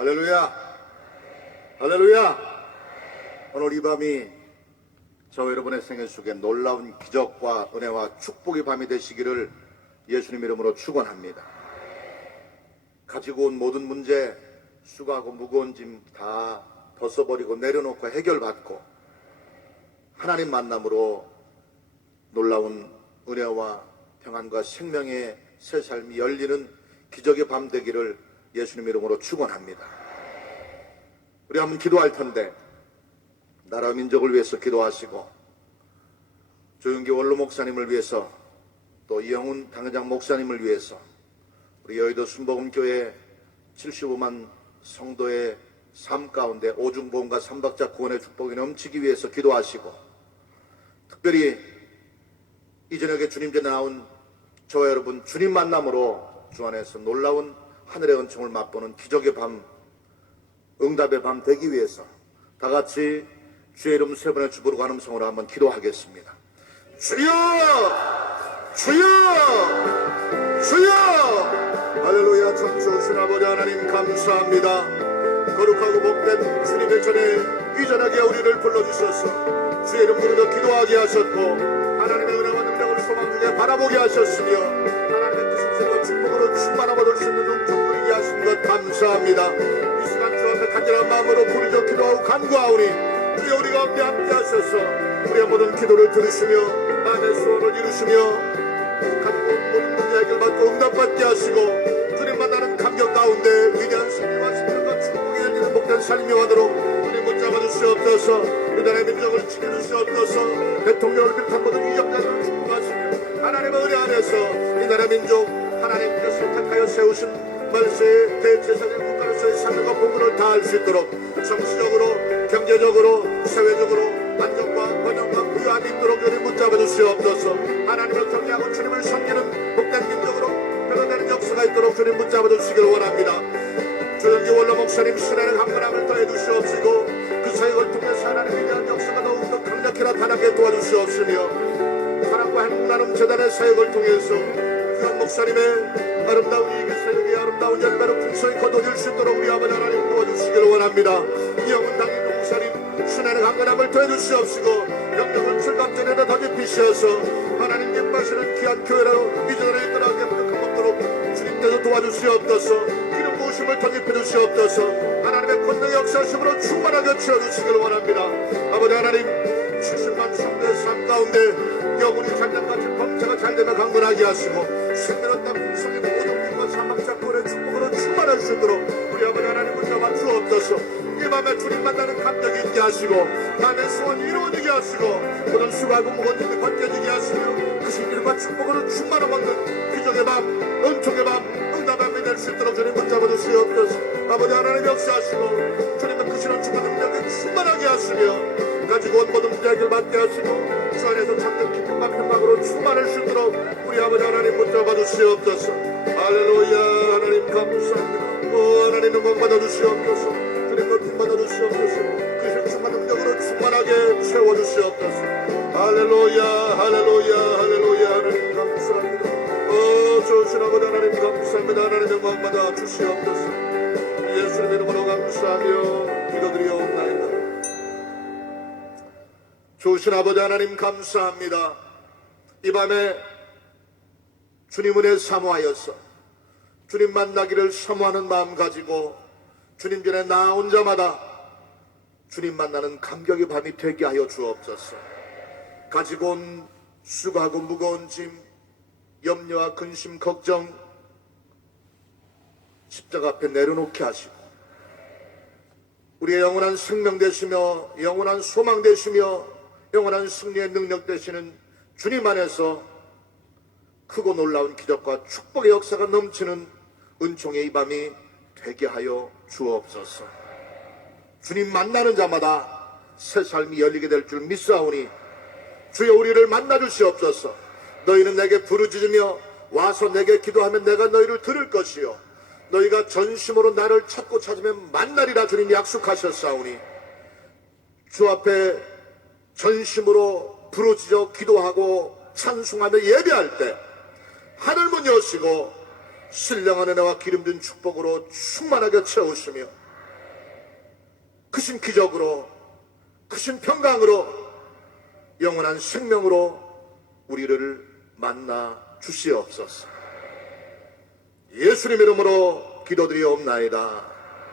할렐루야! 할렐루야! 오늘 이 밤이 저 여러분의 생애 속에 놀라운 기적과 은혜와 축복의 밤이 되시기를 예수님 이름으로 축원합니다. 가지고 온 모든 문제, 수고하고 무거운 짐 다 벗어버리고 내려놓고 해결받고 하나님 만남으로 놀라운 은혜와 평안과 생명의 새 삶이 열리는 기적의 밤 되기를 예수님 이름으로 축원합니다. 우리 한번 기도할 텐데 나라 민족을 위해서 기도하시고 조윤기 원로 목사님을 위해서 또 이영훈 당회장 목사님을 위해서 우리 여의도 순복음교회 75만 성도의 삶 가운데 오중보험과 삼박자 구원의 축복이 넘치기 위해서 기도하시고 특별히 이 저녁에 주님께 나온 저와 여러분 주님 만남으로 주 안에서 놀라운 하늘의 은총을 맛보는 기적의 밤, 응답의 밤 되기 위해서 다 같이 주의 이름 세 번의 주보로 가는 성으로 한번 기도하겠습니다. 주여! 주여! 주여! 할렐루야. 참 좋으신 아버지 하나님 감사합니다. 거룩하고 복된 주님의 전에 이 저녁에 우리를 불러주셔서 주의 이름 부르며 기도하게 하셨고 하나님의 은혜와 능력을 소망 중에 바라보게 하셨으며 하나님의 뜻과 축복으로 충만함 얻을 수 있는 은총 누리게 하신 것 감사합니다. 이 시간 주 앞에 간절한 마음으로 부르짖어 기도하고 간구하오니 주여 우리 가운데 함께 하셔서 우리의 모든 기도를 들으시며 마음의 소원을 이루시며 가지고 모든 문제 해결받고 응답받게 하시고 주님 만나는 감격 가운데 위대한 승리와 승리가 축복이 열리는 복된 삶이 오도록 주님 붙잡아 주시옵소서. 이 나라의 민족을 지켜주시옵소서. 대통령을 비롯한 모든 위정자들을 축복하시며 하나님의 은혜 안에서 이 나라 민족 하나님께서 택하여 세우신 말세의 대제사장 국가로서의 사명과 본분을 다할 수 있도록 정치적으로 경제적으로 사회적으로 안정과 번영과 부유함이 있도록 주님 붙잡아 주시옵소서. 하나님을 경외하고 주님을 섬기는 복된 민족으로 변화되는 역사가 있도록 주님 붙잡아 주시기를 원합니다. 조영기 원로 목사님 신앙의 강건함을 더해 주시옵시고 그 사역을 통해서 하나님에 대한 역사가 더욱더 강력히 나타나게 도와주시옵시며 사랑과 행복 나눔 재단의 사역을 통해서 귀한 목사님의 아름다운 이익의 사역의 아름다운 열매로 풍성히 거둬질 수 있도록 우리 아버지 하나님 도와주시기를 원합니다. 이영훈 당인 목사님 신앙의 강건함을 더해 주시옵시고 영역을 출갑전에다 더 깊이시어서 하나님 기뻐하시는 귀한 교회로 이전에 이끌어가게 큰 법도록 주님께서 도와주시옵소서. 기름 부으심을 더 깊이 주시옵소서. 하나님의 권능의 역사심으로 충만하게 채워주시기를 원합니다. 아버지 하나님 70만 성도의 삶 가운데 영혼이 잘된같이 범죄가 잘되면 강건하게 하시고 생명은 땅 풍성히 모든 빛과 사막자권의 축복으로 충만할 수 있도록 우리 아버지 하나님 붙잡아 주옵소서. 이 밤에 주님 만나는 감격이 있게 하시고 밤의 소원이 이루어지게 하시고 모든 수고하고 무거운 일이 벗겨지게 하시며 그 신길과 축복으로 충만함 얻는 기적의 밤, 은총의 밤, 응답의 밤이 될 수 있도록 주님 붙잡아 주시옵소서. 아버지 하나님 역사하시고 주님은 그 신원 충만 능력에 충만하게 하시며 가지고 온 모든 문제 해결받게 하시고 주 안에서 참된 기쁨과 평강으로 충만할 수 있도록 우리 아버지 하나님 붙잡아 주시옵소서. 할렐루야. 하나님 감사합니다. 하나님 영광 받아 주시옵소서. 주님 높임 받아 주시옵소서. 그 신충만 능력으로 충만하게 채워 주시옵소서. 할렐루야. 할렐루야. 할렐루야. 하나님 감사합니다. 좋으신 아버지 하나님 감사합니다. 하나님 영광 받아 주시옵소서. 예수님의 이름으로 감사하며 기도드리옵나이다. 좋으신 아버지 하나님 감사합니다. 이 밤에 주님 은혜 사모하여서 주님 만나기를 사모하는 마음 가지고 주님 전에 나온 자마다 주님 만나는 감격의 밤이 되게 하여 주옵소서. 가지고 온 수고하고 무거운 짐, 염려와 근심, 걱정 십자가 앞에 내려놓게 하시고 우리의 영원한 생명 되시며 영원한 소망 되시며 영원한 승리의 능력 되시는 주님 안에서 크고 놀라운 기적과 축복의 역사가 넘치는 은총의 이 밤이 되게 하여 주옵소서. 주님 만나는 자마다 새 삶이 열리게 될 줄 믿사오니 주여 우리를 만나 주시옵소서. 너희는 내게 부르짖으며 와서 내게 기도하면 내가 너희를 들을 것이요 너희가 전심으로 나를 찾고 찾으면 만나리라 주님이 약속하셨사오니 주 앞에 전심으로 부르짖어 기도하고 찬송하며 예배할 때 하늘문 여시고 신령한 은혜와 기름진 축복으로 충만하게 채우시며 크신 기적으로, 크신 평강으로, 영원한 생명으로 우리를 만나 주시옵소서. 예수님 이름으로 기도드리옵나이다.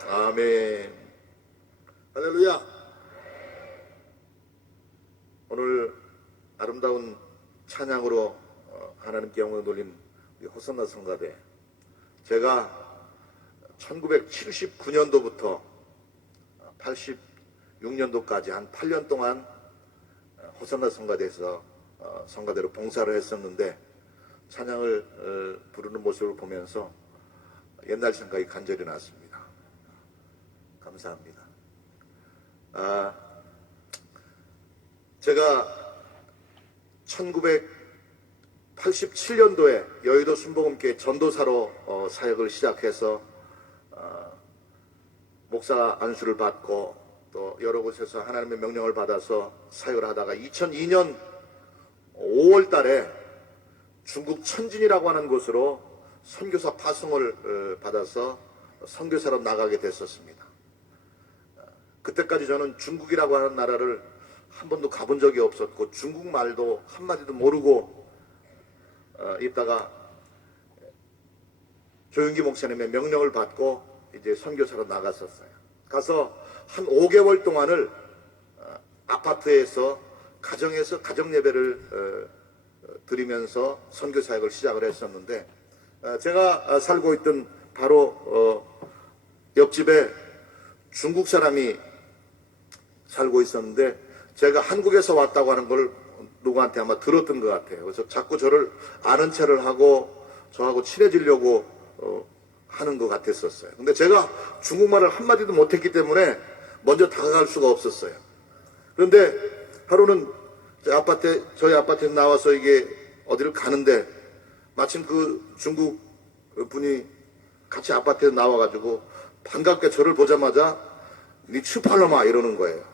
아멘. 할렐루야. 오늘 아름다운 찬양으로 하나님께 영광 돌린 우리 호산나 성가대, 제가 1979년도부터 86년도까지 한 8년 동안 호산나 성가대에서 성가대로 봉사를 했었는데, 찬양을 부르는 모습을 보면서 옛날 생각이 간절히 났습니다. 감사합니다. 제가 1987년도에 여의도 순복음교회 전도사로 사역을 시작해서 목사 안수를 받고 또 여러 곳에서 하나님의 명령을 받아서 사역을 하다가 2002년 5월 달에 중국 천진이라고 하는 곳으로 선교사 파송을 받아서 선교사로 나가게 됐었습니다. 그때까지 저는 중국이라고 하는 나라를 한 번도 가본 적이 없었고 중국말도 한마디도 모르고 있다가 조윤기 목사님의 명령을 받고 이제 선교사로 나갔었어요. 가서 한 5개월 동안을 아파트에서 가정에서 가정 예배를 드리면서 선교 사역을 시작을 했었는데, 제가 살고 있던 바로 옆집에 중국 사람이 살고 있었는데, 제가 한국에서 왔다고 하는 걸 누구한테 아마 들었던 것 같아요. 그래서 자꾸 저를 아는 체를 하고 저하고 친해지려고 하는 것 같았었어요. 근데 제가 중국말을 한마디도 못했기 때문에 먼저 다가갈 수가 없었어요. 그런데 하루는 저희 아파트에 나와서 이게 어디를 가는데 마침 그 중국 분이 같이 아파트에 나와가지고 반갑게 저를 보자마자 니 츠팔로마 이러는 거예요.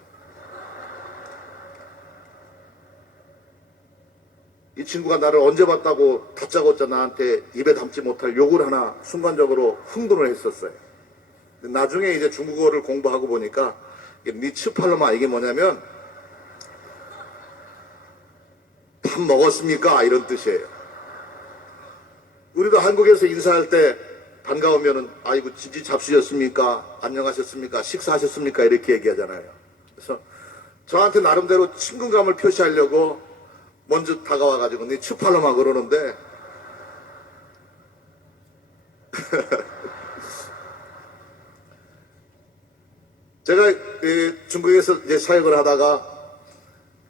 이 친구가 나를 언제 봤다고 다짜고짜 나한테 입에 담지 못할 욕을 하나 순간적으로 흥분을 했었어요. 나중에 이제 중국어를 공부하고 보니까 니 츠팔로마 이게 뭐냐면 밥 먹었습니까? 이런 뜻이에요. 우리도 한국에서 인사할 때 반가우면은 아이고 지지 잡수셨습니까? 안녕하셨습니까? 식사하셨습니까? 이렇게 얘기하잖아요. 그래서 저한테 나름대로 친근감을 표시하려고 먼저 다가와가지고 네 추팔로마 그러는데 제가 중국에서 이제 사역을 하다가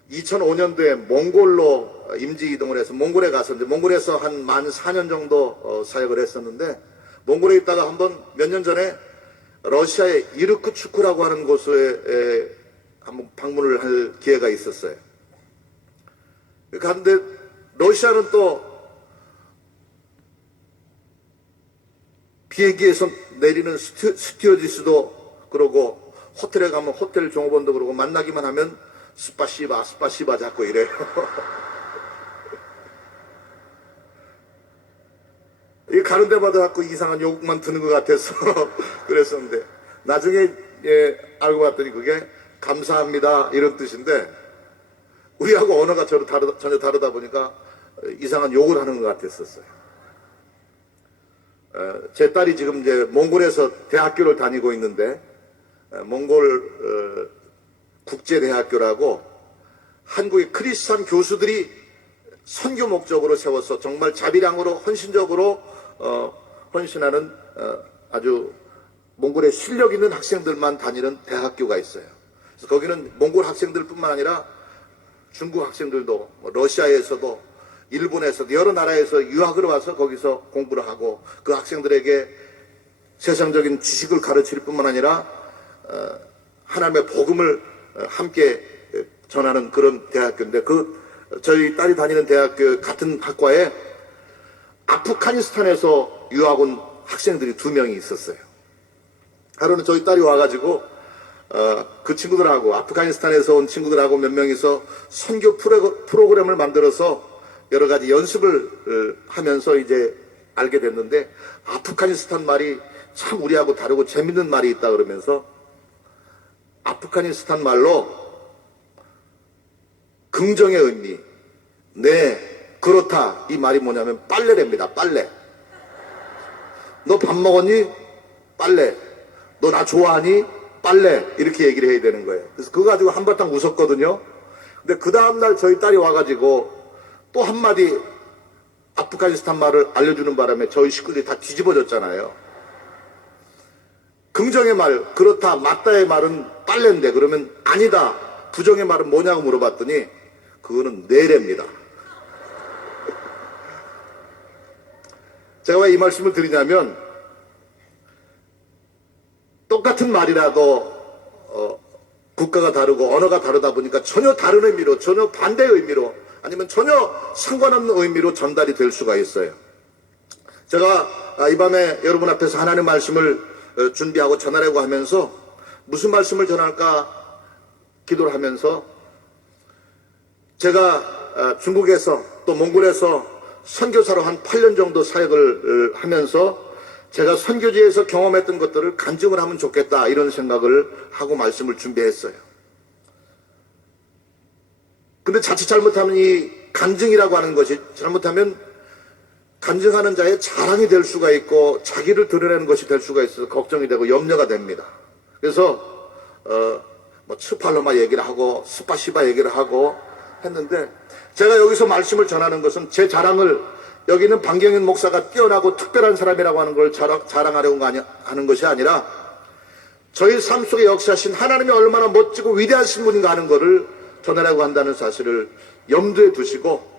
2005년도에 몽골로 임지 이동을 해서 몽골에 갔었는데, 몽골에서 한 만 4년 정도 사역을 했었는데, 몽골에 있다가 한번 몇 년 전에 러시아의 이르크츠크라고 하는 곳에 한번 방문을 할 기회가 있었어요. 갔는데 러시아는 또 비행기에서 내리는 스튜어디스도 그러고 호텔에 가면 호텔 종업원도 그러고 만나기만 하면 스파시바 자꾸 이래요. 이 가는 데마다 자꾸 이상한 욕만 드는 것 같아서 그랬었는데, 나중에 알고 봤더니 그게 감사합니다 이런 뜻인데, 우리하고 언어가 전혀 다르다 보니까 이상한 욕을 하는 것 같았었어요. 제 딸이 지금 이제 몽골에서 대학교를 다니고 있는데, 몽골 국제대학교라고 한국의 크리스찬 교수들이 선교 목적으로 세워서 정말 자비량으로 헌신적으로 헌신하는 아주 몽골에 실력 있는 학생들만 다니는 대학교가 있어요. 그래서 거기는 몽골 학생들뿐만 아니라 중국 학생들도 러시아에서도 일본에서도 여러 나라에서 유학을 와서 거기서 공부를 하고 그 학생들에게 세상적인 지식을 가르칠 뿐만 아니라 하나님의 복음을 함께 전하는 그런 대학교인데, 저희 딸이 다니는 대학교 같은 학과에 아프가니스탄에서 유학 온 학생들이 2명이 있었어요. 하루는 저희 딸이 와가지고 그 친구들하고, 아프가니스탄에서 온 친구들하고 몇 명이서 선교 프로그램을 만들어서 여러 가지 연습을 하면서 이제 알게 됐는데, 아프가니스탄 말이 참 우리하고 다르고 재밌는 말이 있다 그러면서 아프가니스탄 말로 긍정의 의미, 네, 그렇다, 이 말이 뭐냐면 빨래랍니다. 빨래. 너 밥 먹었니? 빨래. 너 나 좋아하니? 빨래. 이렇게 얘기를 해야 되는 거예요. 그래서 그거 가지고 한바탕 웃었거든요. 근데 그 다음날 저희 딸이 와가지고 또 한마디 아프가니스탄 말을 알려주는 바람에 저희 식구들이 다 뒤집어졌잖아요. 긍정의 말, 그렇다, 맞다의 말은 빨래인데, 그러면 아니다, 부정의 말은 뭐냐고 물어봤더니 그거는 내래입니다. 제가 왜 이 말씀을 드리냐면, 똑같은 말이라도 국가가 다르고 언어가 다르다 보니까 전혀 다른 의미로, 전혀 반대의 의미로, 아니면 전혀 상관없는 의미로 전달이 될 수가 있어요. 제가 이 밤에 여러분 앞에서 하나님의 말씀을 준비하고 전하려고 하면서 무슨 말씀을 전할까 기도를 하면서, 제가 중국에서 또 몽골에서 선교사로 한 8년 정도 사역을 하면서 제가 선교지에서 경험했던 것들을 간증을 하면 좋겠다, 이런 생각을 하고 말씀을 준비했어요. 근데 자칫 잘못하면 이 간증이라고 하는 것이 잘못하면 간증하는 자의 자랑이 될 수가 있고 자기를 드러내는 것이 될 수가 있어서 걱정이 되고 염려가 됩니다. 그래서 뭐 스팔로마 얘기를 하고 스파시바 얘기를 하고 했는데, 제가 여기서 말씀을 전하는 것은 제 자랑을, 여기는 방경현 목사가 뛰어나고 특별한 사람이라고 하는 걸 자랑하려고 하는 것이 아니라 저희 삶 속에 역사하신 하나님이 얼마나 멋지고 위대하신 분인가 하는 것을 전하려고 한다는 사실을 염두에 두시고,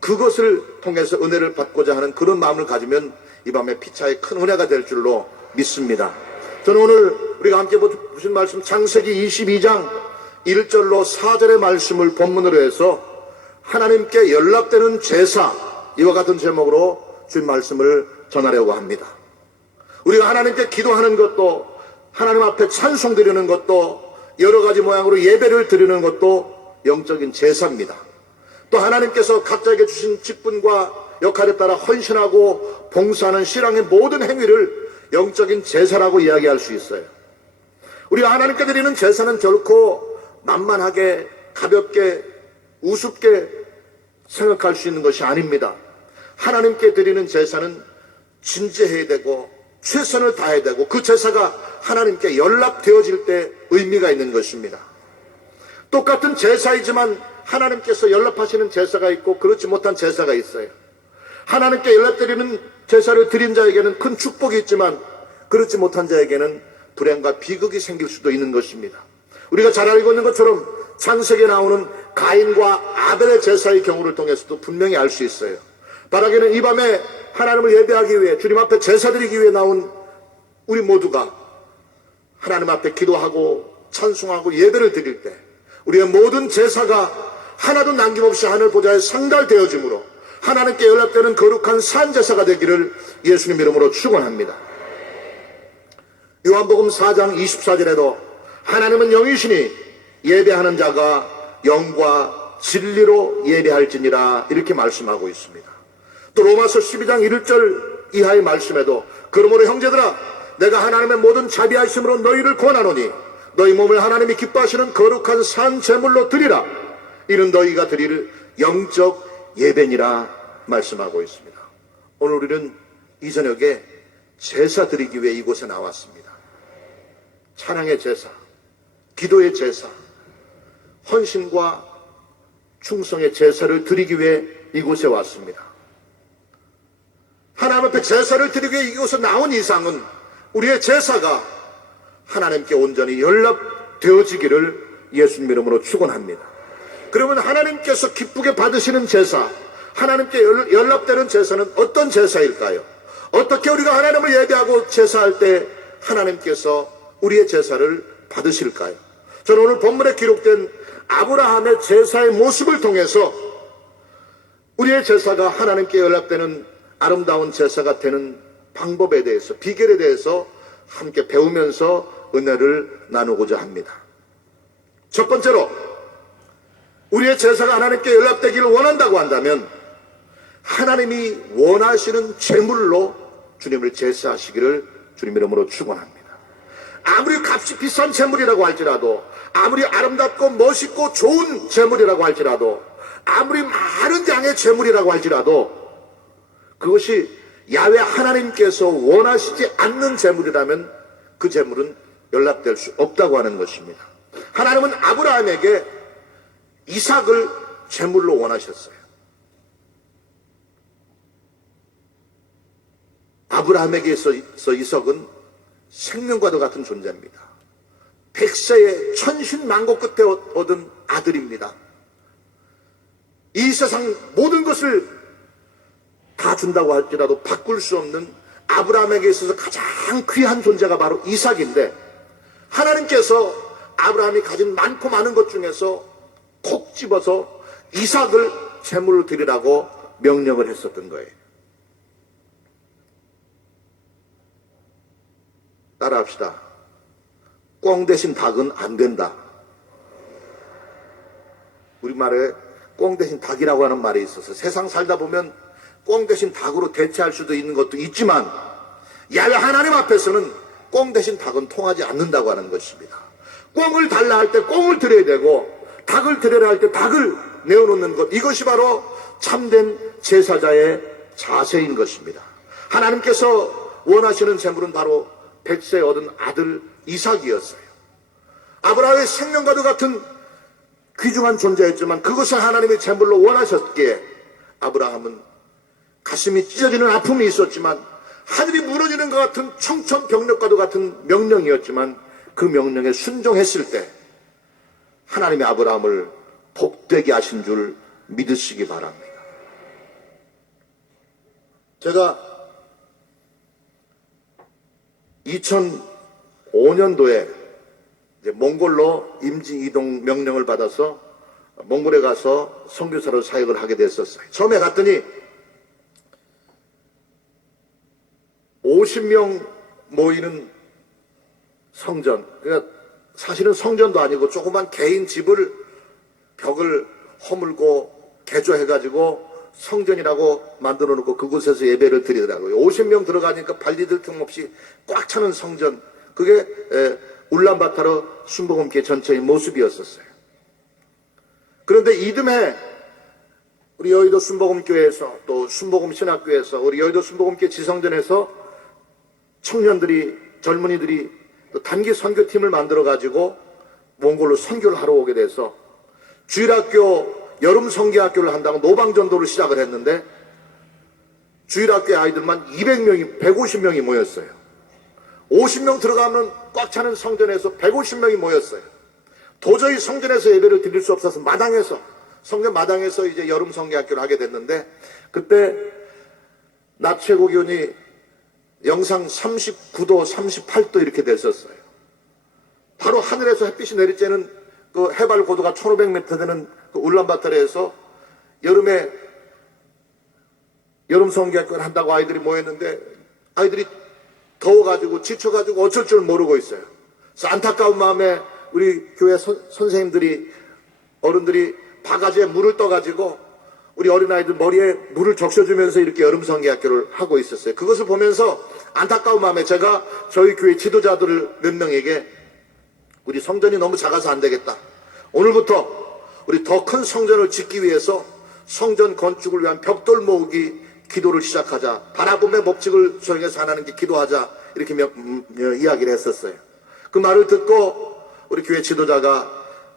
그것을 통해서 은혜를 받고자 하는 그런 마음을 가지면 이 밤에 피차에 큰 은혜가 될 줄로 믿습니다. 저는 오늘 우리가 함께 보신 말씀, 창세기 22장 1절로 4절의 말씀을 본문으로 해서 하나님께 연락되는 제사, 이와 같은 제목으로 주신 말씀을 전하려고 합니다. 우리가 하나님께 기도하는 것도, 하나님 앞에 찬송 드리는 것도, 여러 가지 모양으로 예배를 드리는 것도 영적인 제사입니다. 또 하나님께서 각자에게 주신 직분과 역할에 따라 헌신하고 봉사하는 신앙의 모든 행위를 영적인 제사라고 이야기할 수 있어요. 우리가 하나님께 드리는 제사는 결코 만만하게, 가볍게, 우습게 생각할 수 있는 것이 아닙니다. 하나님께 드리는 제사는 진지해야 되고 최선을 다해야 되고, 그 제사가 하나님께 연락되어질 때 의미가 있는 것입니다. 똑같은 제사이지만 하나님께서 연락하시는 제사가 있고 그렇지 못한 제사가 있어요. 하나님께 연락드리는 제사를 드린 자에게는 큰 축복이 있지만 그렇지 못한 자에게는 불행과 비극이 생길 수도 있는 것입니다. 우리가 잘 알고 있는 것처럼 창세기에 나오는 가인과 아벨의 제사의 경우를 통해서도 분명히 알 수 있어요. 바라기는 이 밤에 하나님을 예배하기 위해, 주님 앞에 제사 드리기 위해 나온 우리 모두가 하나님 앞에 기도하고 찬송하고 예배를 드릴 때 우리의 모든 제사가 하나도 남김없이 하늘 보좌에 상달되어지므로 하나님께 연락되는 거룩한 산제사가 되기를 예수님 이름으로 축원합니다. 요한복음 4장 24절에도 하나님은 영이시니 예배하는 자가 영과 진리로 예배할지니라, 이렇게 말씀하고 있습니다. 또 로마서 12장 1절 이하의 말씀에도 그러므로 형제들아, 내가 하나님의 모든 자비하심으로 너희를 권하노니 너희 몸을 하나님이 기뻐하시는 거룩한 산 제물로 드리라, 이는 너희가 드릴 영적 예배니라 말씀하고 있습니다. 오늘 우리는 이 저녁에 제사 드리기 위해 이곳에 나왔습니다. 찬양의 제사, 기도의 제사, 헌신과 충성의 제사를 드리기 위해 이곳에 왔습니다. 하나님 앞에 제사를 드리기 위해 이곳에 나온 이상은 우리의 제사가 하나님께 온전히 연락되어지기를 예수님 이름으로 축원합니다. 그러면 하나님께서 기쁘게 받으시는 제사, 하나님께 연락되는 제사는 어떤 제사일까요? 어떻게 우리가 하나님을 예배하고 제사할 때 하나님께서 우리의 제사를 받으실까요? 저는 오늘 본문에 기록된 아브라함의 제사의 모습을 통해서 우리의 제사가 하나님께 연락되는 아름다운 제사가 되는 방법에 대해서, 비결에 대해서 함께 배우면서 은혜를 나누고자 합니다. 첫 번째로, 우리의 제사가 하나님께 연락되기를 원한다고 한다면 하나님이 원하시는 제물로 주님을 제사하시기를 주님 이름으로 축원합니다. 아무리 값이 비싼 재물이라고 할지라도, 아무리 아름답고 멋있고 좋은 재물이라고 할지라도, 아무리 많은 양의 재물이라고 할지라도 그것이 야훼 하나님께서 원하시지 않는 재물이라면 그 재물은 연락될 수 없다고 하는 것입니다. 하나님은 아브라함에게 이삭을 재물로 원하셨어요. 아브라함에게 있어 이삭은 생명과도 같은 존재입니다. 백세의 천신만고 끝에 얻은 아들입니다. 이 세상 모든 것을 다 준다고 할지라도 바꿀 수 없는 아브라함에게 있어서 가장 귀한 존재가 바로 이삭인데, 하나님께서 아브라함이 가진 많고 많은 것 중에서 콕 집어서 이삭을 제물로 드리라고 명령을 했었던 거예요. 따라합시다. 꽁 대신 닭은 안 된다. 우리말에 꽁 대신 닭이라고 하는 말이 있어서 세상 살다 보면 꽁 대신 닭으로 대체할 수도 있는 것도 있지만, 야훼 하나님 앞에서는 꽁 대신 닭은 통하지 않는다고 하는 것입니다. 꽁을 달라 할 때 꽁을 드려야 되고, 닭을 드려라 할 때 닭을 내어놓는 것, 이것이 바로 참된 제사자의 자세인 것입니다. 하나님께서 원하시는 제물은 바로 백세 얻은 아들 이삭이었어요. 아브라함의 생명과도 같은 귀중한 존재였지만 그것을 하나님의 제물로 원하셨기에 아브라함은 가슴이 찢어지는 아픔이 있었지만, 하늘이 무너지는 것 같은 청천벽력과도 같은 명령이었지만, 그 명령에 순종했을 때 하나님의 아브라함을 복되게 하신 줄 믿으시기 바랍니다. 제가 2005년도에 몽골로 임지 이동 명령을 받아서 몽골에 가서 선교사로 사역을 하게 됐었어요. 처음에 갔더니 50명 모이는 성전, 그러니까 사실은 성전도 아니고 조그만 개인 집을 벽을 허물고 개조해가지고 성전이라고 만들어 놓고 그곳에서 예배를 드리더라고요. 50명 들어가니까 발디딜 틈 없이 꽉 차는 성전, 그게 울란바타르 순복음교회 전체의 모습이었었어요. 그런데 이듬해 우리 여의도 순복음교회에서, 또 순복음신학교에서, 우리 여의도 순복음교회 지성전에서 청년들이, 젊은이들이 또 단기 선교팀을 만들어가지고 몽골로 선교를 하러 오게 돼서 주일학교 여름 성교학교를 한다고 노방전도를 시작을 했는데, 주일학교 아이들만 200명이, 150명이 모였어요. 50명 들어가면 꽉 차는 성전에서 150명이 모였어요. 도저히 성전에서 예배를 드릴 수 없어서 마당에서, 성전 마당에서 이제 여름 성교학교를 하게 됐는데, 그때 낮 최고 기온이 영상 39도, 38도 이렇게 됐었어요. 바로 하늘에서 햇빛이 내릴 때는 그 해발 고도가 1500m 되는 그 울란바타르에서 여름에 여름 성교학교를 한다고 아이들이 모였는데, 아이들이 더워가지고 지쳐가지고 어쩔 줄 모르고 있어요. 그래서 안타까운 마음에 우리 교회 선생님들이, 어른들이 바가지에 물을 떠가지고 우리 어린아이들 머리에 물을 적셔주면서 이렇게 여름 성교학교를 하고 있었어요. 그것을 보면서 안타까운 마음에 제가 저희 교회 지도자들 몇 명에게, 우리 성전이 너무 작아서 안 되겠다, 오늘부터 우리 더 큰 성전을 짓기 위해서 성전 건축을 위한 벽돌 모으기 기도를 시작하자, 바라봄의 법칙을 수행해서 하나님께 기도하자, 이렇게 이야기를 했었어요. 그 말을 듣고 우리 교회 지도자가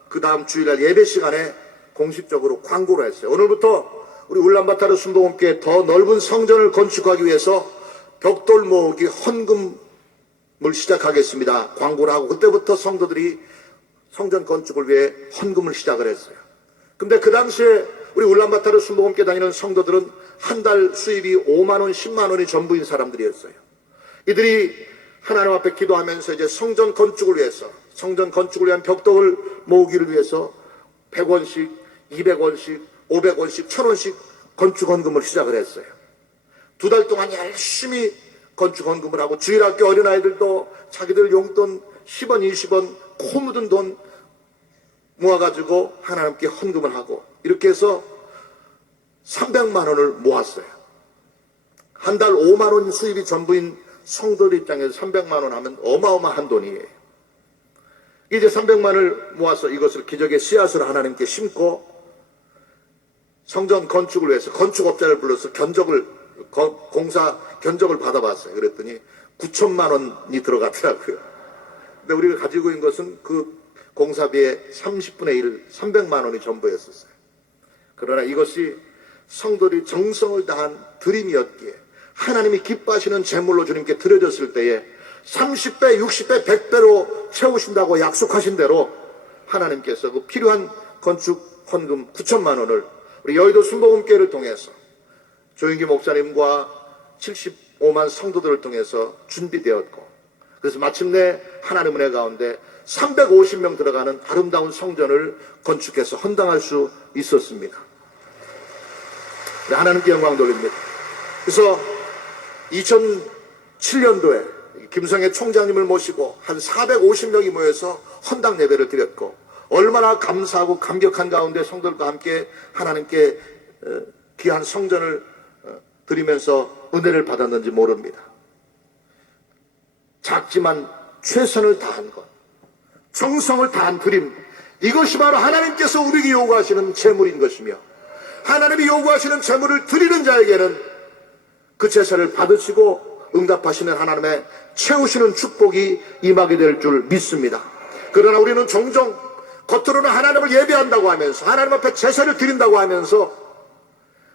그 다음 주일날 예배 시간에 공식적으로 광고를 했어요. 오늘부터 우리 울란바타르 순복음교회 더 넓은 성전을 건축하기 위해서 벽돌 모으기 헌금을 시작하겠습니다, 광고를 하고, 그때부터 성도들이 성전 건축을 위해 헌금을 시작을 했어요. 근데 그 당시에 우리 울란바타르 순복음교회 다니는 성도들은 한 달 수입이 5만 원, 10만 원이 전부인 사람들이었어요. 이들이 하나님 앞에 기도하면서 이제 성전 건축을 위해서, 성전 건축을 위한 벽돌을 모으기를 위해서 100원씩, 200원씩, 500원씩, 1000원씩 건축 헌금을 시작을 했어요. 2달 동안 열심히 건축 헌금을 하고, 주일학교 어린아이들도 자기들 용돈 10원, 20원 코 묻은 돈 모아가지고 하나님께 헌금을 하고, 이렇게 해서 300만 원을 모았어요. 한 달 5만 원 수입이 전부인 성도들 입장에서 300만 원 하면 어마어마한 돈이에요. 이제 300만을 모아서 이것을 기적의 씨앗으로 하나님께 심고 성전 건축을 위해서 건축업자를 불러서 공사 견적을 받아봤어요. 그랬더니 9천만 원이 들어갔더라고요. 근데 우리가 가지고 있는 것은 그 공사비의 30분의 1, 300만 원이 전부였었어요. 그러나 이것이 성도들이 정성을 다한 드림이었기에 하나님이 기뻐하시는 제물로 주님께 드려졌을 때에 30배, 60배, 100배로 채우신다고 약속하신 대로 하나님께서 그 필요한 건축 헌금 9천만 원을 우리 여의도 순복음교회를 통해서 조인기 목사님과 75만 성도들을 통해서 준비되었고, 그래서 마침내 하나님 은혜 가운데 350명 들어가는 아름다운 성전을 건축해서 헌당할 수 있었습니다. 하나님께 영광 돌립니다. 그래서 2007년도에 김성애 총장님을 모시고 한 450명이 모여서 헌당 예배를 드렸고, 얼마나 감사하고 감격한 가운데 성도들과 함께 하나님께 귀한 성전을 드리면서 은혜를 받았는지 모릅니다. 작지만 최선을 다한 것, 정성을 다한 드림, 이것이 바로 하나님께서 우리에게 요구하시는 제물인 것이며, 하나님이 요구하시는 제물을 드리는 자에게는 그 제사를 받으시고 응답하시는 하나님의 채우시는 축복이 임하게 될 줄 믿습니다. 그러나 우리는 종종 겉으로는 하나님을 예배한다고 하면서, 하나님 앞에 제사를 드린다고 하면서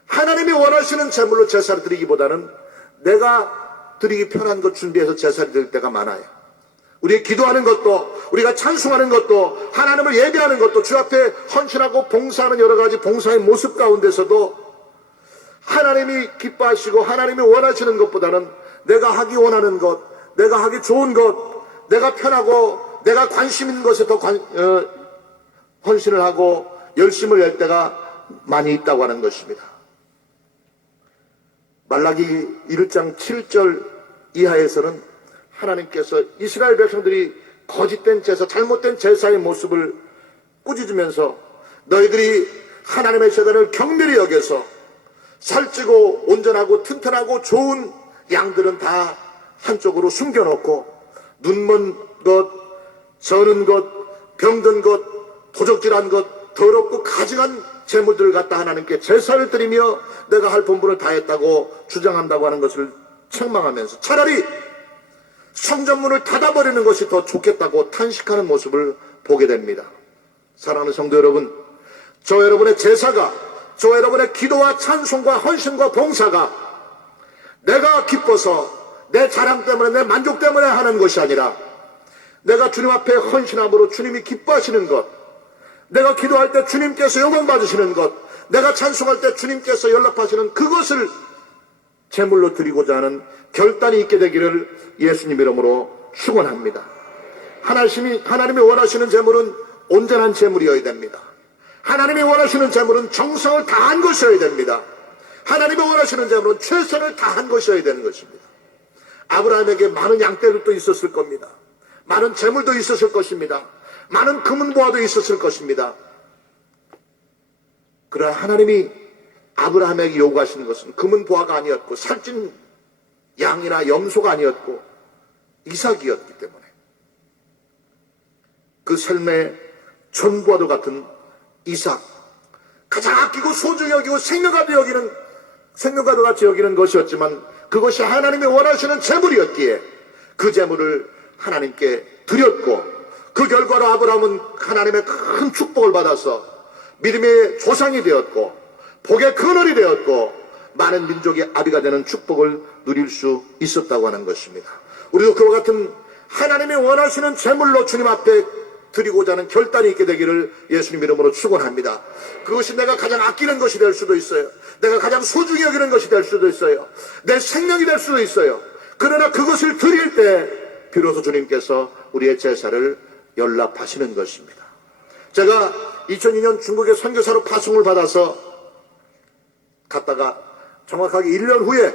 하나님이 원하시는 제물로 제사를 드리기보다는 내가 드리기 편한 것 준비해서 제사를 드릴 때가 많아요. 우리 기도하는 것도, 우리가 찬송하는 것도, 하나님을 예배하는 것도, 주 앞에 헌신하고 봉사하는 여러 가지 봉사의 모습 가운데서도 하나님이 기뻐하시고 하나님이 원하시는 것보다는 내가 하기 원하는 것, 내가 하기 좋은 것, 내가 편하고 내가 관심 있는 것에 더 헌신을 하고 열심을 낼 때가 많이 있다고 하는 것입니다. 말라기 1장 7절 이하에서는 하나님께서 이스라엘 백성들이 거짓된 제사, 잘못된 제사의 모습을 꾸짖으면서 너희들이 하나님의 제단을 경멸히 여겨서 살찌고 온전하고 튼튼하고 좋은 양들은 다 한쪽으로 숨겨놓고 눈먼 것, 저는 것, 병든 것, 도적질한 것, 더럽고 가증한 제물들을 갖다 하나님께 제사를 드리며 내가 할 본분을 다했다고 주장한다고 하는 것을 책망하면서 차라리 성전문을 닫아버리는 것이 더 좋겠다고 탄식하는 모습을 보게 됩니다. 사랑하는 성도 여러분, 저 여러분의 제사가, 저 여러분의 기도와 찬송과 헌신과 봉사가 내가 기뻐서 내 자랑 때문에, 내 만족 때문에 하는 것이 아니라 내가 주님 앞에 헌신함으로 주님이 기뻐하시는 것, 내가 기도할 때 주님께서 영광 받으시는 것, 내가 찬송할 때 주님께서 연락하시는 그것을 제물로 드리고자 하는 결단이 있게 되기를 예수님 이름으로 축원합니다. 하나님이 원하시는 제물은 온전한 제물이어야 됩니다. 하나님이 원하시는 제물은 정성을 다한 것이어야 됩니다. 하나님이 원하시는 제물은 최선을 다한 것이어야 되는 것입니다. 아브라함에게 많은 양떼들도 있었을 겁니다. 많은 제물도 있었을 것입니다. 많은 금은보화도 있었을 것입니다. 그러나 하나님이 아브라함에게 요구하시는 것은 금은보화가 아니었고 살찐 양이나 염소가 아니었고 이삭이었기 때문에 그 삶의 전부와도 같은 이삭, 가장 아끼고 소중히 여기고 생명과도 같이 여기는 것이었지만 그것이 하나님이 원하시는 제물이었기에 그 제물을 하나님께 드렸고, 그 결과로 아브라함은 하나님의 큰 축복을 받아서 믿음의 조상이 되었고 복의 근원이 되었고 많은 민족의 아비가 되는 축복을 누릴 수 있었다고 하는 것입니다. 우리도 그와 같은 하나님이 원하시는 제물로 주님 앞에 드리고자 하는 결단이 있게 되기를 예수님 이름으로 축원합니다. 그것이 내가 가장 아끼는 것이 될 수도 있어요. 내가 가장 소중히 여기는 것이 될 수도 있어요. 내 생명이 될 수도 있어요. 그러나 그것을 드릴 때 비로소 주님께서 우리의 제사를 연락하시는 것입니다. 제가 2002년 중국의 선교사로 파송을 받아서 갔다가 정확하게 1년 후에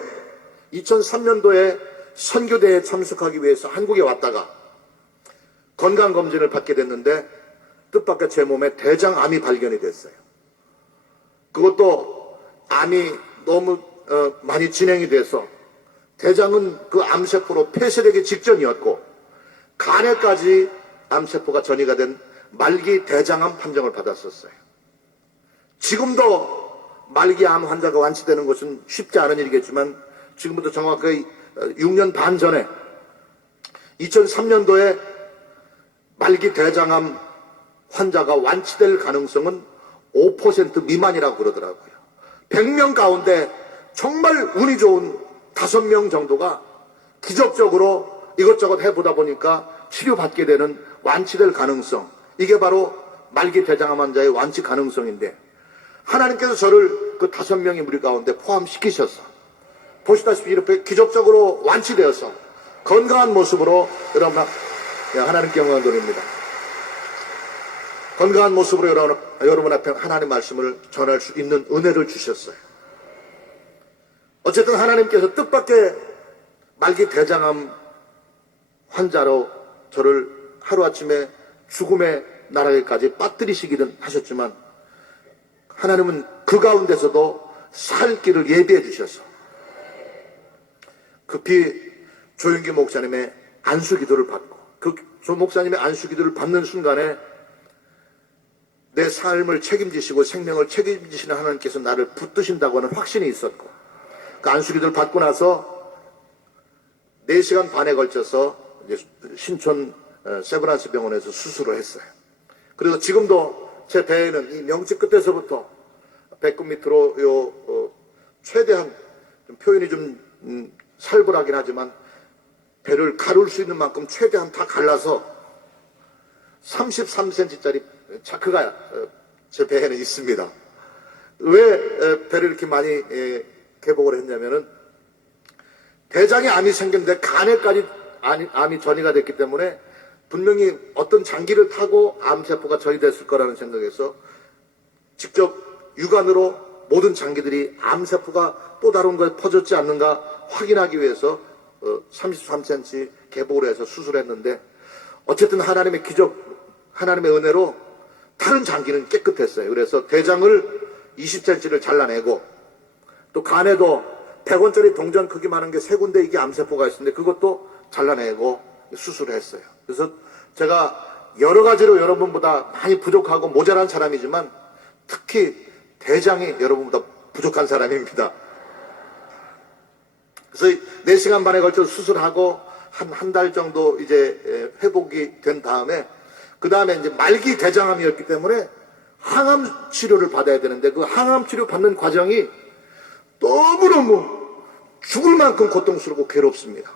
2003년도에 선교대회에 참석하기 위해서 한국에 왔다가 건강검진을 받게 됐는데 뜻밖의 제 몸에 대장암이 발견이 됐어요. 그것도 암이 너무 많이 진행이 돼서 대장은 그 암세포로 폐쇄되기 직전이었고 간에까지 암세포가 전이가 된 말기 대장암 판정을 받았었어요. 지금도 말기암 환자가 완치되는 것은 쉽지 않은 일이겠지만 지금부터 정확하게 6년 반 전에 2003년도에 말기 대장암 환자가 완치될 가능성은 5% 미만이라고 그러더라고요. 100명 가운데 정말 운이 좋은 5명 정도가 기적적으로 이것저것 해보다 보니까 치료받게 되는 완치될 가능성, 이게 바로 말기 대장암 환자의 완치 가능성인데 하나님께서 저를 그 5명의 무리 가운데 포함시키셔서 보시다시피 이렇게 기적적으로 완치되어서 건강한 모습으로 하나님께 영광을 돌립니다. 건강한 모습으로 여러분 앞에 하나님 말씀을 전할 수 있는 은혜를 주셨어요. 어쨌든 하나님께서 뜻밖의 말기 대장암 환자로 저를 하루아침에 죽음의 나라에까지 빠뜨리시기는 하셨지만 하나님은 그 가운데서도 살 길을 예비해 주셔서 급히 조윤기 목사님의 안수 기도를 받고 조 목사님의 안수 기도를 받는 순간에 내 삶을 책임지시고 생명을 책임지시는 하나님께서 나를 붙드신다고 하는 확신이 있었고 그 안수 기도를 받고 나서 4시간 반에 걸쳐서 이제 신촌 세브란스 병원에서 수술을 했어요. 그래서 지금도 제 배에는 이 명치 끝에서부터 배꼽 밑으로 최대한 좀 표현이 좀 살벌하긴 하지만 배를 가룰 수 있는 만큼 최대한 다 갈라서 33cm짜리 차크가 제 배에는 있습니다. 왜 배를 이렇게 많이 개복을 했냐면은 대장에 암이 생겼는데 간에까지 암이 전이가 됐기 때문에 분명히 어떤 장기를 타고 암세포가 전이됐을 거라는 생각에서 직접 육안으로 모든 장기들이 암세포가 또 다른 거에 퍼졌지 않는가 확인하기 위해서 33cm 개복을 해서 수술했는데 어쨌든 하나님의 기적, 하나님의 은혜로 다른 장기는 깨끗했어요. 그래서 대장을 20cm를 잘라내고 또 간에도 100원짜리 동전 크기만한 게 3군데 이게 암세포가 있었는데 그것도 잘라내고 수술을 했어요. 그래서 제가 여러 가지로 여러분보다 많이 부족하고 모자란 사람이지만 특히 대장이 여러분보다 부족한 사람입니다. 그래서 4시간 반에 걸쳐 수술하고 한 달 정도 이제 회복이 된 다음에 그 다음에 이제 말기 대장암이었기 때문에 항암 치료를 받아야 되는데 그 항암 치료 받는 과정이 너무너무 죽을 만큼 고통스럽고 괴롭습니다.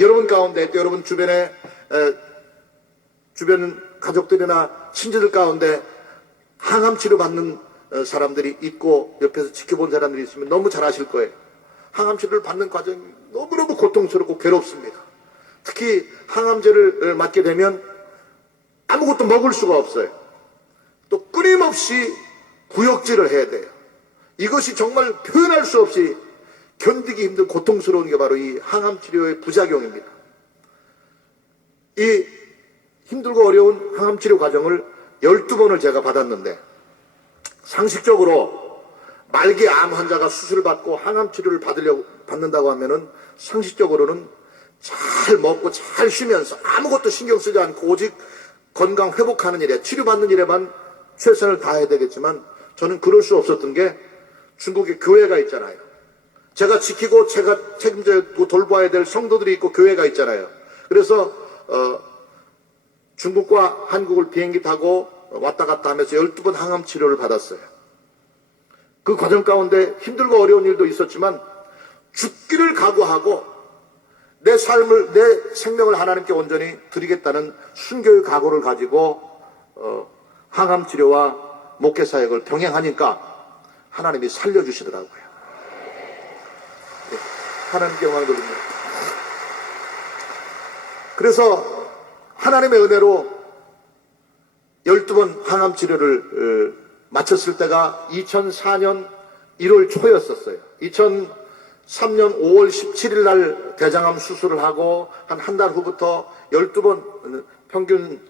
여러분 가운데 또 여러분 주변에 주변 가족들이나 친지들 가운데 항암 치료 받는 사람들이 있고 옆에서 지켜본 사람들이 있으면 너무 잘 아실 거예요. 항암 치료를 받는 과정이 너무너무 고통스럽고 괴롭습니다. 특히 항암제를 맞게 되면 아무것도 먹을 수가 없어요. 또 끊임없이 구역질을 해야 돼요. 이것이 정말 표현할 수 없이 견디기 힘든 고통스러운 게 바로 이 항암치료의 부작용입니다. 이 힘들고 어려운 항암치료 과정을 12번을 제가 받았는데 상식적으로 말기 암 환자가 수술을 받고 항암치료를 받는다고 하면은 상식적으로는 잘 먹고 잘 쉬면서 아무것도 신경 쓰지 않고 오직 건강 회복하는 일에 치료받는 일에만 최선을 다해야 되겠지만 저는 그럴 수 없었던 게 중국에 교회가 있잖아요. 제가 지키고 제가 책임지고 돌봐야 될 성도들이 있고 교회가 있잖아요. 그래서 중국과 한국을 비행기 타고 왔다 갔다 하면서 12번 항암 치료를 받았어요. 그 과정 가운데 힘들고 어려운 일도 있었지만 죽기를 각오하고 내 삶을, 내 생명을 하나님께 온전히 드리겠다는 순교의 각오를 가지고 항암 치료와 목회 사역을 병행하니까 하나님이 살려주시더라고요. 네, 하나님께 영광 돌립니다. 그래서 하나님의 은혜로 12번 항암 치료를 마쳤을 때가 2004년 1월 초였었어요. 2003년 5월 17일 날 대장암 수술을 하고 한 달 후부터 12번 평균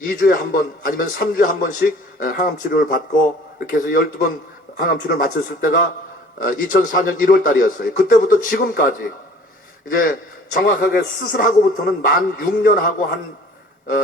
2주에 한 번 아니면 3주에 한 번씩 항암 치료를 받고 이렇게 해서 12번 항암 치료를 마쳤을 때가 2004년 1월 달이었어요. 그때부터 지금까지 이제 정확하게 수술하고부터는 만 6년 하고 한